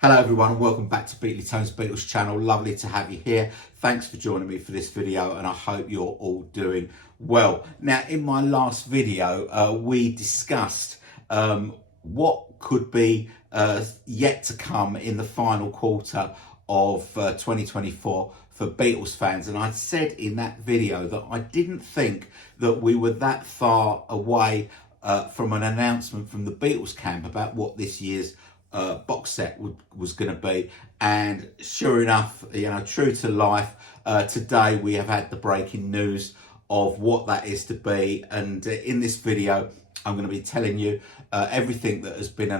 Hello everyone and welcome back to Beatles Beatles channel. Lovely to have you here. Thanks for joining me for this video and I hope you're all doing well. Now in my last video we discussed what could be yet to come in the final quarter of 2024 for Beatles fans, and I said in that video that I didn't think that we were that far away from an announcement from the Beatles camp about what this year's box set was going to be. And sure enough, true to life, today we have had the breaking news of what that is to be. And in this video I'm going to be telling you everything that has been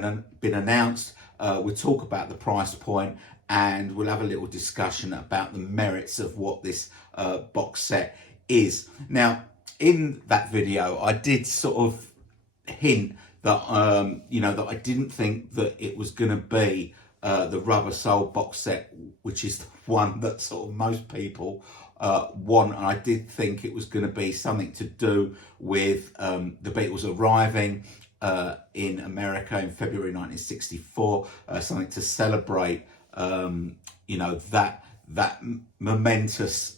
announced. We'll talk about the price point and we'll have a little discussion about the merits of what this box set is. Now in that video I did sort of hint that that I didn't think that it was going to be the Rubber Soul box set, which is the one that sort of most people want. And I did think it was going to be something to do with the Beatles arriving in America in February 1964, something to celebrate that momentous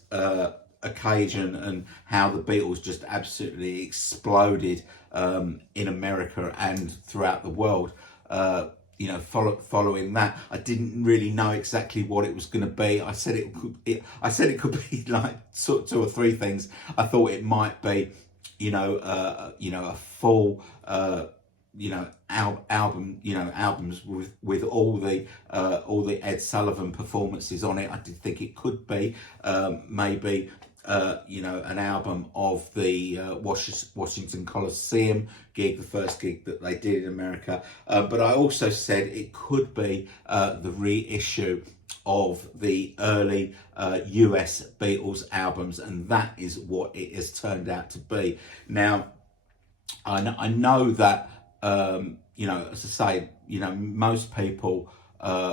occasion and how the Beatles just absolutely exploded in America and throughout the world. Following that, I didn't really know exactly what it was going to be. I said it could be like sort of two or three things. I thought it might be, a full, albums with all the Ed Sullivan performances on it. I did think it could be maybe an album of the Washington Coliseum gig, the first gig that they did in America. But I also said it could be the reissue of the early US Beatles albums, and that is what it has turned out to be. Now, I know that, as I say, most people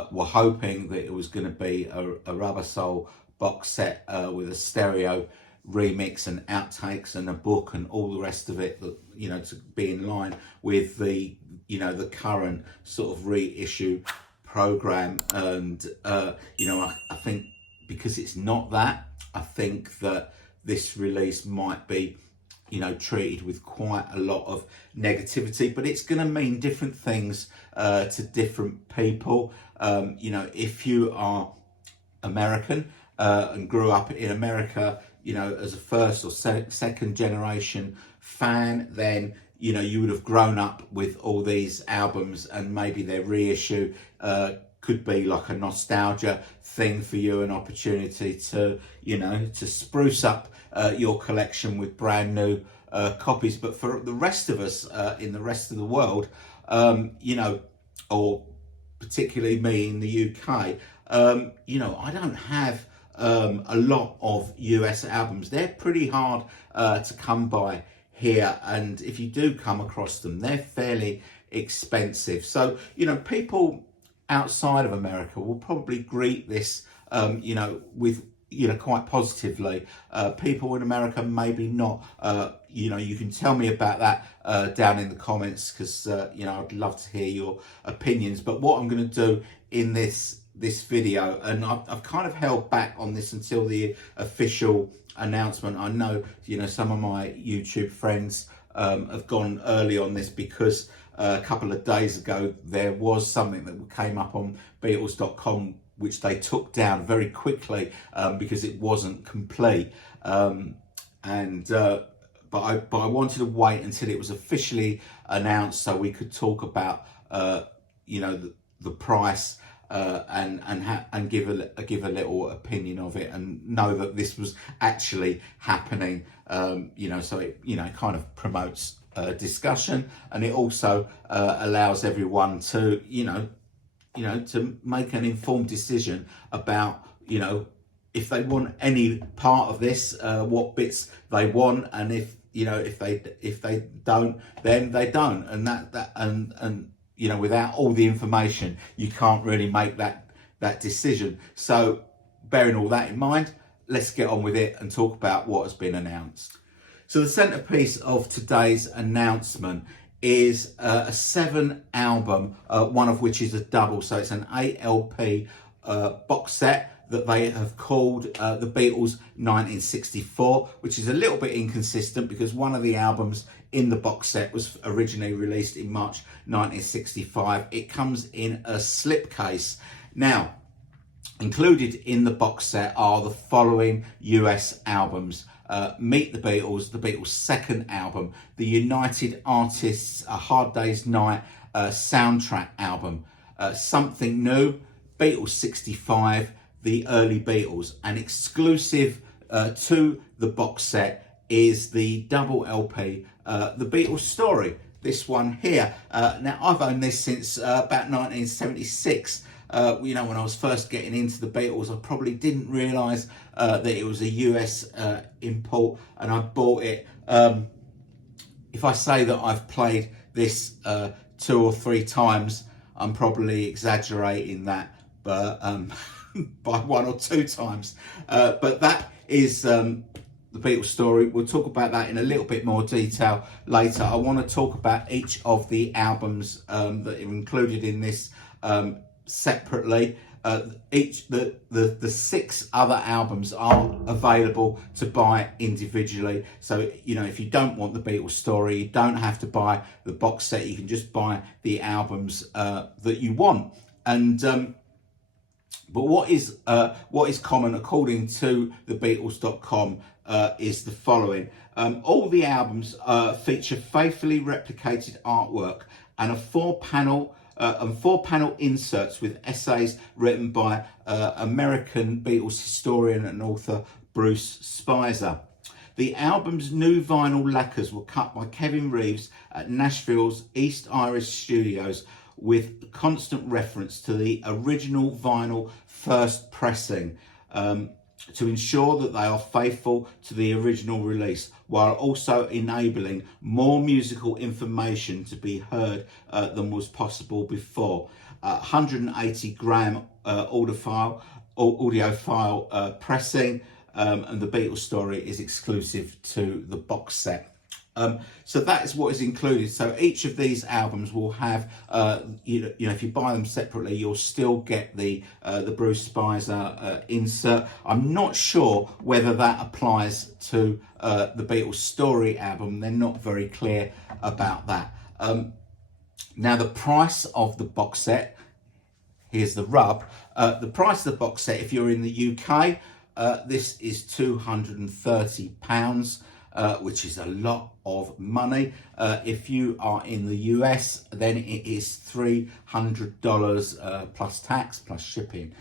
were hoping that it was going to be a Rubber Soul box set with a stereo remix and outtakes and a book and all the rest of it, that to be in line with the the current sort of reissue program. And I think because it's not that, I think that this release might be treated with quite a lot of negativity, but it's going to mean different things to different people. If you are American and grew up in America, as a first or second generation fan, then you would have grown up with all these albums, and maybe their reissue could be like a nostalgia thing for you, an opportunity to to spruce up your collection with brand new copies. But for the rest of us in the rest of the world, or particularly me in the UK, I don't have a lot of US albums. They're pretty hard to come by here, and if you do come across them, they're fairly expensive. So people outside of America will probably greet this with quite positively. People in America maybe not. You can tell me about that down in the comments, because I'd love to hear your opinions. But what I'm going to do in this video, and I've kind of held back on this until the official announcement. I know some of my YouTube friends have gone early on this, because a couple of days ago there was something that came up on Beatles.com which they took down very quickly because it wasn't complete. But I wanted to wait until it was officially announced so we could talk about the price and give a little opinion of it, and know that this was actually happening. So it kind of promotes discussion, and it also allows everyone to to make an informed decision about if they want any part of this, what bits they want, and if they don't, then they don't. And without all the information, you can't really make that decision. So bearing all that in mind, let's get on with it and talk about what has been announced. So the centerpiece of today's announcement is a 7 album, one of which is a double, so it's an 8 LP box set that they have called the Beatles 1964, which is a little bit inconsistent because one of the albums in the box set was originally released in March 1965. It comes in a slipcase. Now, included in the box set are the following US albums: Meet the Beatles' second album, the United Artists A Hard Day's Night soundtrack album, Something New, Beatles 65, the Early Beatles. And exclusive to the box set is the double LP, the Beatles Story. This one here. Now, I've owned this since about 1976. You know, when I was first getting into the Beatles, I probably didn't realise that it was a US import, and I bought it. If I say that I've played this 2 or 3 times, I'm probably exaggerating that, but by 1 or 2 times. But that is the Beatles Story. We'll talk about that in a little bit more detail later. I want to talk about each of the albums that are included in this separately. The 6 other albums are available to buy individually. So, you know, if you don't want the Beatles Story, you don't have to buy the box set. You can just buy the albums that you want. And but what is common, according to thebeatles.com, is the following. All the albums feature faithfully replicated artwork and four panel inserts with essays written by American Beatles historian and author Bruce Spicer. The album's new vinyl lacquers were cut by Kevin Reeves at Nashville's East Irish Studios, with constant reference to the original vinyl first pressing, to ensure that they are faithful to the original release, while also enabling more musical information to be heard than was possible before. 180 gram audiophile pressing, and the Beatles Story is exclusive to the box set. So that is what is included. So each of these albums will have, you know, if you buy them separately, you'll still get the Bruce Spicer insert. I'm not sure whether that applies to the Beatles Story album. They're not very clear about that. Now, the price of the box set, here's the rub. The price of the box set, if you're in the UK, this is £230. Which is a lot of money. If you are in the US, then it is $300 plus tax, plus shipping.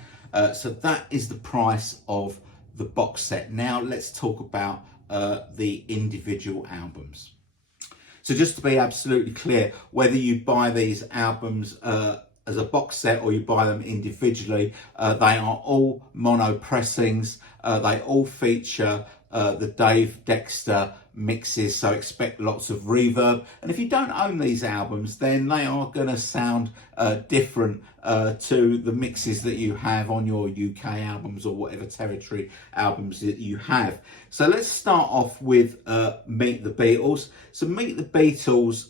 So that is the price of the box set. Now let's talk about the individual albums. So just to be absolutely clear, whether you buy these albums as a box set or you buy them individually, they are all mono pressings. They all feature the Dave Dexter mixes, so expect lots of reverb. And if you don't own these albums, then they are going to sound different to the mixes that you have on your UK albums or whatever territory albums that you have. So let's start off with Meet the Beatles. So Meet the Beatles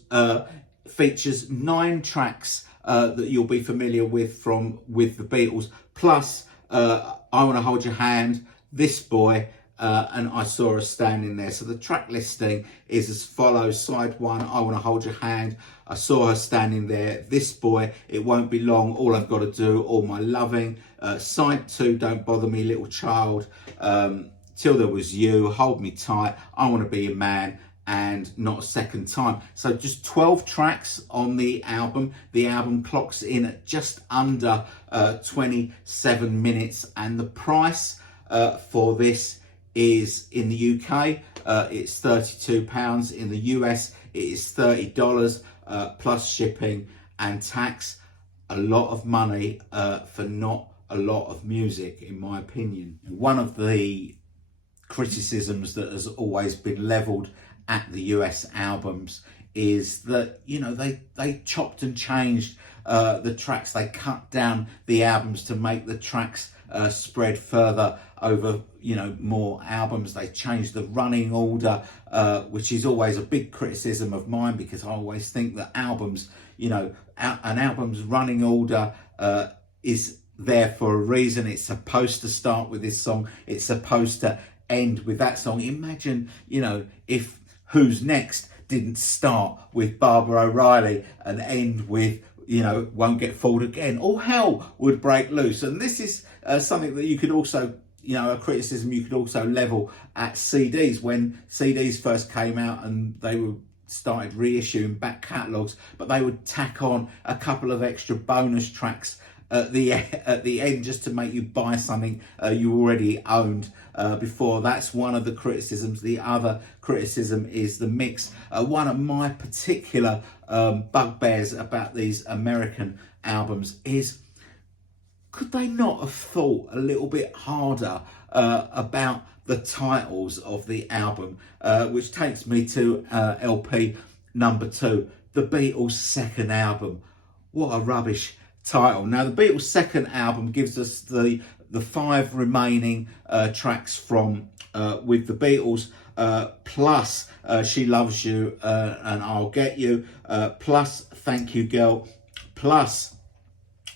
features 9 tracks that you'll be familiar with with the Beatles, plus I Want to Hold Your Hand, This Boy, and I Saw Her Standing There. So the track listing is as follows: side 1, I Want to Hold Your Hand, I Saw Her Standing There, This Boy, It Won't Be Long, All I've Got to Do, All My Loving. Side 2, Don't Bother Me Little Child, Till There Was You, Hold Me Tight, I Want to Be a Man, and Not a Second Time. So just 12 tracks on the album. The album clocks in at just under 27 minutes, and the price for this is, in the UK, it's £32. In the US, it is $30 plus shipping and tax. A lot of money for not a lot of music, in my opinion. One of the criticisms that has always been levelled at the US albums is that, you know, they chopped and changed the tracks. They cut down the albums to make the tracks spread further over, more albums. They changed the running order, which is always a big criticism of mine, because I always think that albums, an album's running order is there for a reason. It's supposed to start with this song. It's supposed to end with that song. Imagine, if Who's Next didn't start with Barbara O'Reilly and end with, Won't Get Fooled Again. All hell would break loose. And this is something that you could also, a criticism you could also level at CDs. When CDs first came out and they were started reissuing back catalogues, but they would tack on a couple of extra bonus tracks at the end just to make you buy something you already owned before. That's one of the criticisms. The other criticism is the mix. One of my particular bugbears about these American albums is, could they not have thought a little bit harder about the titles of the album, which takes me to LP number 2, the Beatles' second album. What a rubbish title. Now, the Beatles' second album gives us the 5 remaining tracks from With the Beatles, plus She Loves You and I'll Get You, plus Thank You Girl, plus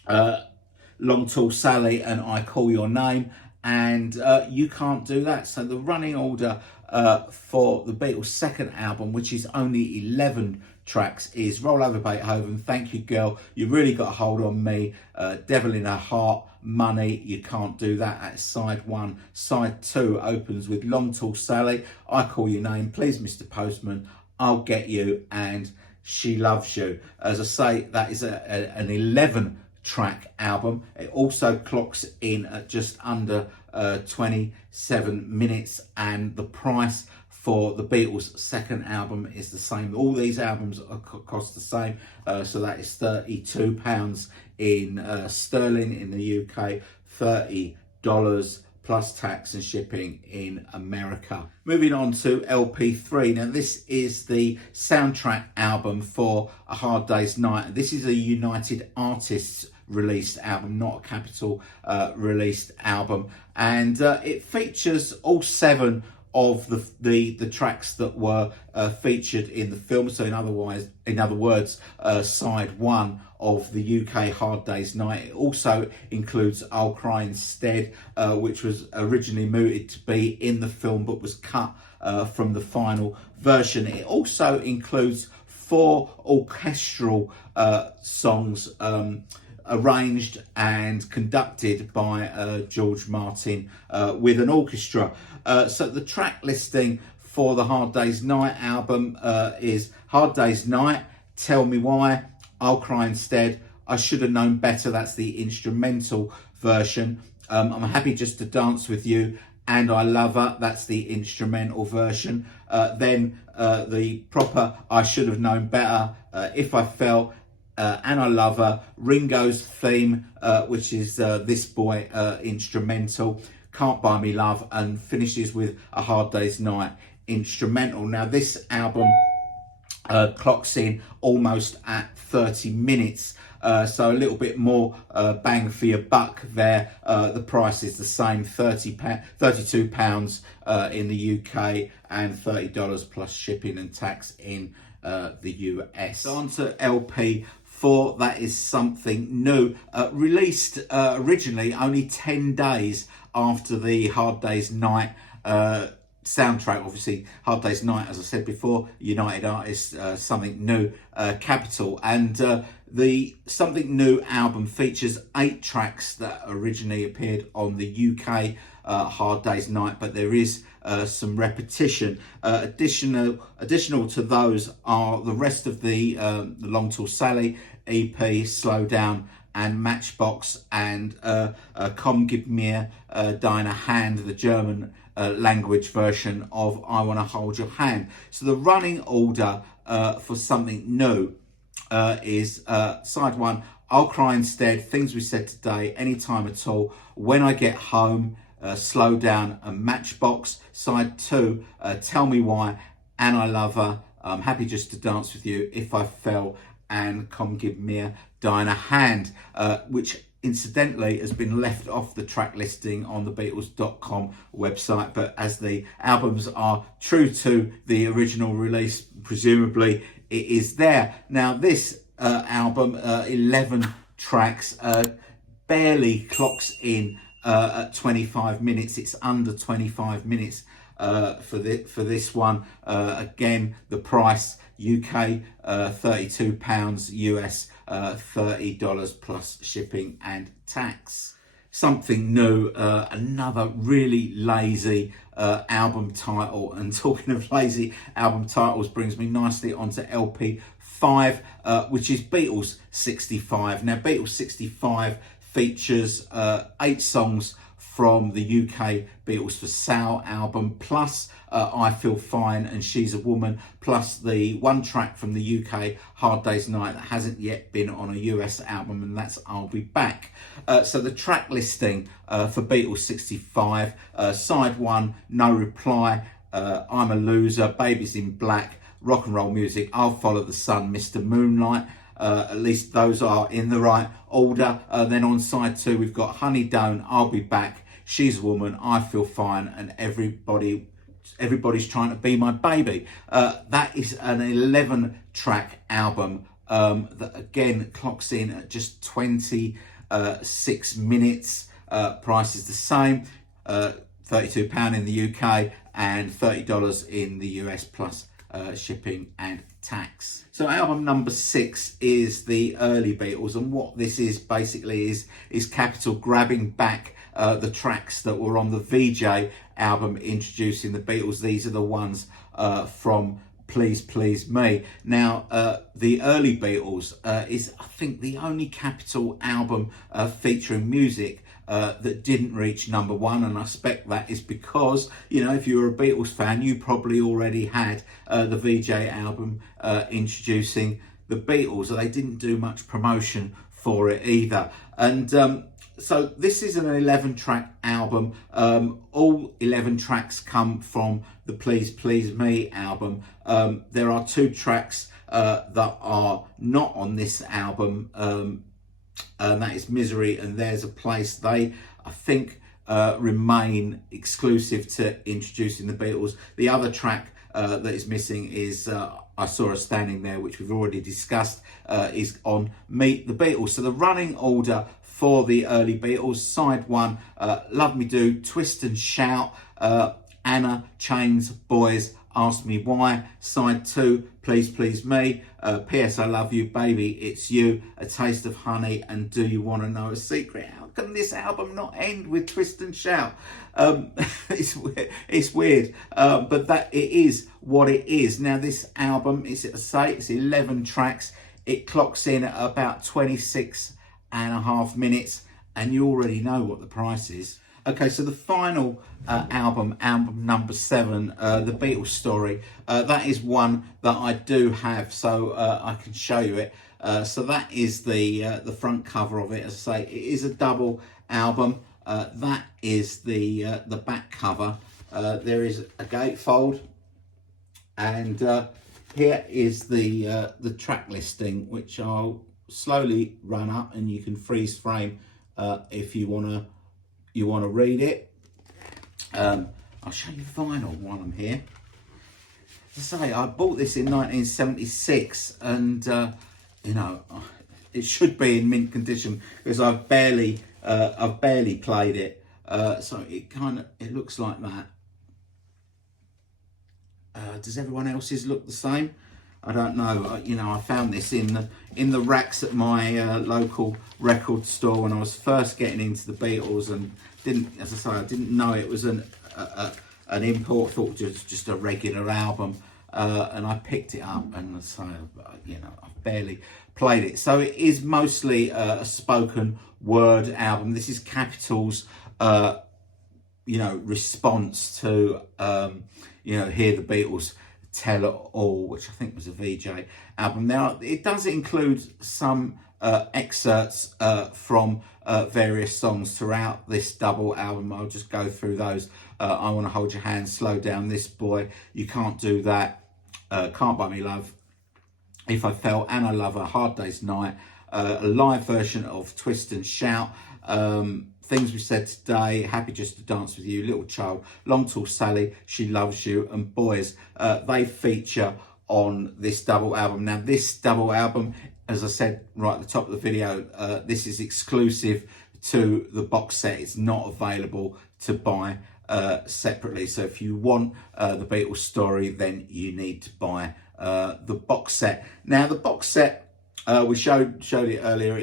Long Tall Sally and I Call Your Name, and You Can't Do That. So the running order for the Beatles' second album, which is only 11 tracks, is Roll Over Beethoven, Thank You Girl, You Really Got a Hold on Me, Devil in Her Heart, Money, You Can't Do That at side 1. Side 2 opens with Long Tall Sally, I Call Your Name, Please Mr. Postman, I'll Get You, and She Loves You. As I say, that is an 11 track album. It also clocks in at just under 27 minutes, and the price for the Beatles' second album is the same. All these albums cost the same, so that is £32 in sterling in the UK, $30 plus tax and shipping in America. Moving on to LP3. Now, this is the soundtrack album for A Hard Day's Night. This is a United Artists released album, not a Capitol released album, and it features all 7 of the tracks that were featured in the film. So in other words, side 1 of the UK Hard Day's Night. It also includes I'll Cry Instead, which was originally mooted to be in the film but was cut from the final version. It also includes 4 orchestral songs arranged and conducted by George Martin with an orchestra. So the track listing for the Hard Day's Night album is Hard Day's Night, Tell Me Why, I'll Cry Instead, I Should Have Known Better, that's the instrumental version, I'm Happy Just to Dance With You, and I Love Her, that's the instrumental version. Then the proper I Should Have Known Better, If I Fell, and I Love Her, Ringo's theme, which is This Boy instrumental, Can't Buy Me Love, and finishes with A Hard Day's Night instrumental. Now, this album clocks in almost at 30 minutes, so a little bit more bang for your buck there. The price is the same, £32 in the UK and $30 plus shipping and tax in the US. So on to LP4, that is Something New, released originally only 10 days after the Hard Day's Night soundtrack. Obviously, Hard Day's Night, as I said before, United Artists, Something New, Capitol, and the Something New album features 8 tracks that originally appeared on the UK Hard Day's Night, but there is some repetition. Additional to those are the rest of the Long Tall Sally EP, Slow Down, and Matchbox, and Komm Gib Mir Deine Hand, the German language version of I Wanna Hold Your Hand. So the running order for Something New is side 1, I'll Cry Instead, Things We Said Today, Anytime at All, When I Get Home, Slow Down, and Matchbox. Side 2, Tell Me Why, and I Love Her, I'm Happy Just to Dance With You, If I Fell, and Komm Gib Mir Dinah Hand, which incidentally has been left off the track listing on the Beatles.com website, but as the albums are true to the original release, presumably it is there. Now this album, 11 tracks, barely clocks in at 25 minutes. It's under 25 minutes for this one. Again, the price UK £32, US $30 plus shipping and tax. Something new, another really lazy album title. And talking of lazy album titles brings me nicely onto LP5, which is Beatles 65. Now Beatles 65 features 8 songs from the UK Beatles for Sale album, plus I Feel Fine and She's a Woman, plus the one track from the UK Hard Day's Night that hasn't yet been on a US album, and that's I'll Be Back. So the track listing for Beatles 65, side 1, No Reply, I'm a Loser, Babies in Black, Rock and Roll Music, I'll Follow the Sun, Mr. Moonlight. At least those are in the right order. Then on side 2 we've got Honey Don't, I'll Be Back, She's a Woman, I Feel Fine, and Everybody's Trying to Be My Baby. That is an 11 track album that again clocks in at just 26 minutes. Price is the same, £32 in the UK and $30 in the US plus shipping and tax. So album number 6 is the Early Beatles, and what this is basically is Capitol grabbing back the tracks that were on the VJ album introducing the Beatles. These are the ones from Please Please Me. Now the Early Beatles is, I think, the only Capitol album featuring music that didn't reach number 1, and I suspect that is because, you know, if you were a Beatles fan, you probably already had the VJ album introducing the Beatles. They didn't do much promotion for it either. And so this is an 11 track album. All 11 tracks come from the Please Please Me album. There are 2 tracks that are not on this album, and that is Misery and There's a Place. They, I think, remain exclusive to introducing the Beatles. The other track that is missing is I Saw Her Standing There, which we've already discussed, is on Meet the Beatles. So the running order for the Early Beatles: side 1, Love Me Do, Twist and Shout, Anna, Chains, Boys, Ask Me Why. Side 2, Please Please Me, P.S. I Love You, Baby It's You, A Taste of Honey, and Do You Want to Know a Secret? How can this album not end with Twist and Shout? It's weird, but that it is what it is. Now this album, it's 11 tracks. It clocks in at about 26.5 minutes, and you already know what the price is. Okay, so the final album number 7, The Beatles Story, that is one that I do have, so I can show you it. So that is the front cover of it. As I say, it is a double album. That is the back cover. There is a gatefold, and here is the track listing, which I'll slowly run up, and you can freeze frame if you want to read it. I'll show you vinyl while I'm here. As I say, I bought this in 1976, and you know, it should be in mint condition because I've barely played it. So it looks like that. Does everyone else's look the same? I don't know. You know, I found this in the racks at my local record store when I was first getting into the Beatles, and as I say, I didn't know it was an import. Thought it was just a regular album, and I picked it up, and so you know, I've barely played it. So it is mostly a spoken word album. This is Capitol's you know, response to you know, Hear the Beatles Tell It All, which I think was a VJ album. Now it does include some excerpts from various songs throughout this double album. I'll just go through those. I Want to Hold Your Hand, Slow Down This Boy, You Can't Do That, Can't Buy Me Love, If I Fell, and I Love Her, Hard Day's Night, a live version of Twist and Shout, Things We Said Today, Happy Just to Dance With You, Little Child, Long Tall Sally, She Loves You, and Boys. They feature on this double album. Now, this double album, as I said right at the top of the video, this is exclusive to the box set. It's not available to buy separately. So if you want the Beatles Story, then you need to buy the box set. Now, the box set, we showed it earlier.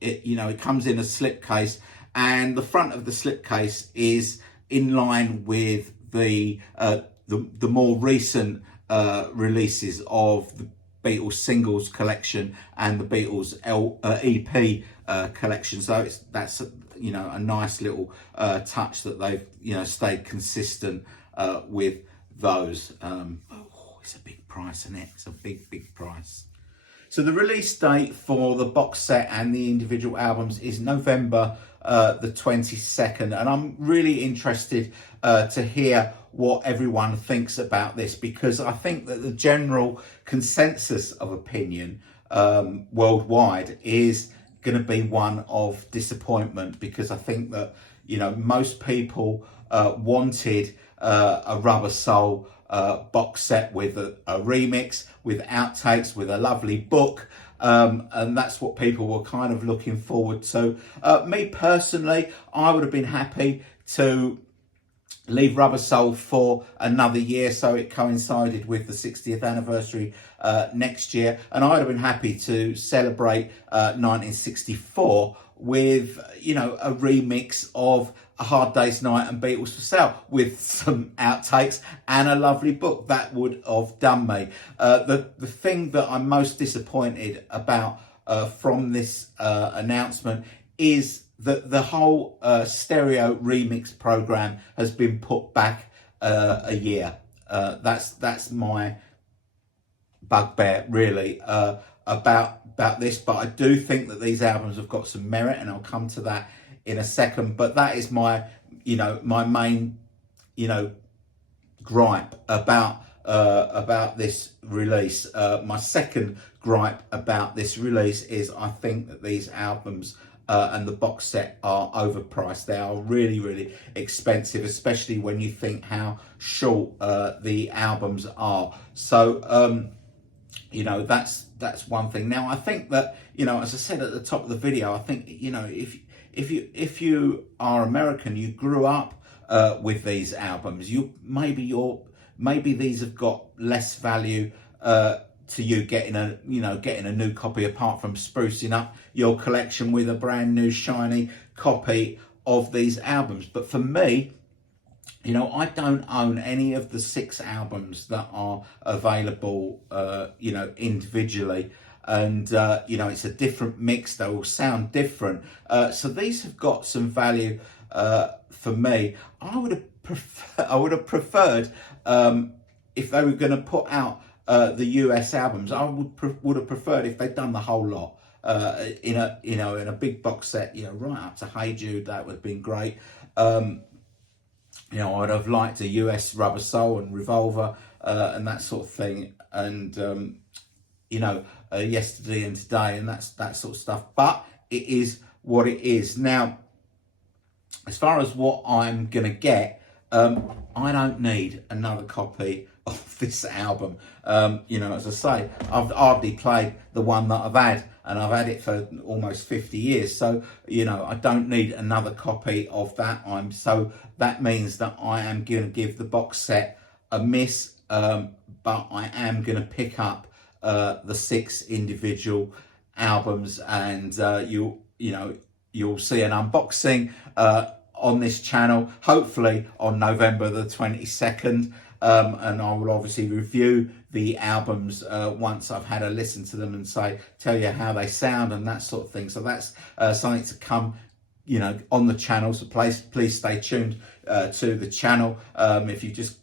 It comes in a slipcase, and the front of the slipcase is in line with the more recent releases of the Beatles singles collection and the Beatles EP collection. So that's a nice little touch that they've stayed consistent with those. It's a big price, isn't it? It's a big price. So the release date for the box set and the individual albums is November the 22nd, and I'm really interested to hear what everyone thinks about this, because I think that the general consensus of opinion worldwide is going to be one of disappointment, because I think that most people wanted a Rubber Soul box set with a remix, with outtakes, with a lovely book, and that's what people were kind of looking forward to. Me personally, I would have been happy to leave Rubber Soul for another year, so it coincided with the 60th anniversary next year, and I'd have been happy to celebrate 1964 with a remix of A Hard Day's Night and Beatles for Sale with some outtakes and a lovely book. That would have done me. The thing that I'm most disappointed about from this announcement is that the whole stereo remix program has been put back a year. That's my bugbear, really, about this. But I do think that these albums have got some merit, and I'll come to that in a second. But that is my main gripe about this release. My second gripe about this release is I think that these albums and the box set are overpriced. They are really expensive, especially when you think how short the albums are. So that's one thing. Now, I think that as I said at the top of the video, I think if you are American, you grew up with these albums, maybe these have got less value to you getting a new copy, apart from sprucing up your collection with a brand new shiny copy of these albums. But for me, I don't own any of the 6 albums that are available individually, and it's a different mix. They all sound different, so these have got some value for me. I would have preferred if they were going to put out the US albums. I would have preferred if they'd done the whole lot in a big box set, right up to Hey Jude. That would have been great. I would have liked a US Rubber Soul and Revolver and that sort of thing, and Yesterday and Today and that sort of stuff. But it is what it is. Now, as far as what I'm gonna get, I don't need another copy of this album. As I say, I've hardly played the one that I've had, and I've had it for almost 50 years. So, I don't need another copy of that. So that means that I am going to give the box set a miss, but I am going to pick up the 6 individual albums, and you'll see an unboxing on this channel, hopefully on November the 22nd. And I will obviously review the albums once I've had a listen to them and tell you how they sound and that sort of thing. So that's something to come, on the channel. So please stay tuned to the channel. If you just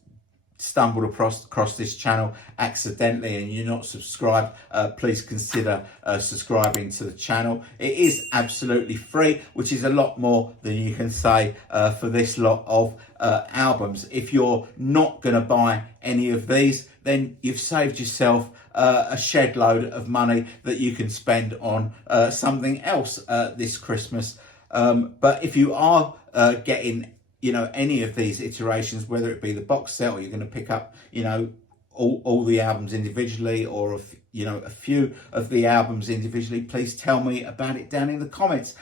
stumbled across this channel accidentally and you're not subscribed, please consider subscribing to the channel. It is absolutely free, which is a lot more than you can say for this lot of albums. If you're not going to buy any of these, then you've saved yourself a shed load of money that you can spend on something else this Christmas. But if you are getting, you know, any of these iterations, whether it be the box set or you're going to pick up, you know, all the albums individually, or a few of the albums individually, please tell me about it down in the comments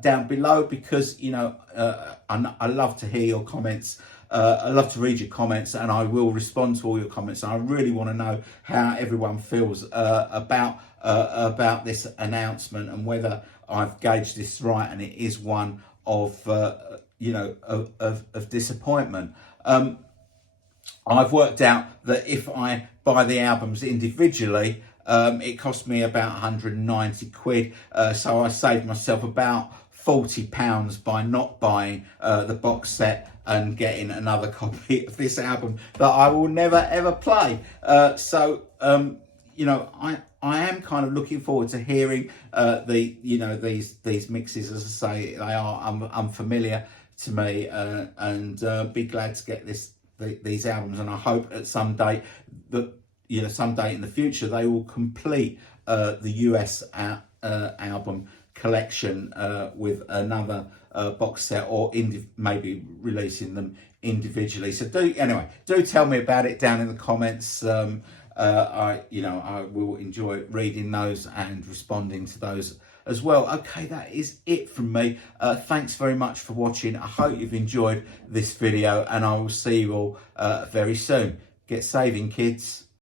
down below, because, you know, I love to hear your comments. I love to read your comments, and I will respond to all your comments. And I really want to know how everyone feels about this announcement, and whether I've gauged this right and it is one of you know, of disappointment. I've worked out that if I buy the albums individually, it cost me about 190 quid. So I saved myself about £40 by not buying the box set and getting another copy of this album that I will never ever play. You know, I am kind of looking forward to hearing these mixes. As I say, they are unfamiliar to me, and be glad to get these albums. And I hope at some date that, you know, some date in the future, they will complete the US album collection with another box set, or maybe releasing them individually. So do tell me about it down in the comments. I will enjoy reading those and responding to those as well. Okay, that is it from me. Thanks very much for watching. I hope you've enjoyed this video, and I will see you all very soon. Get saving, kids.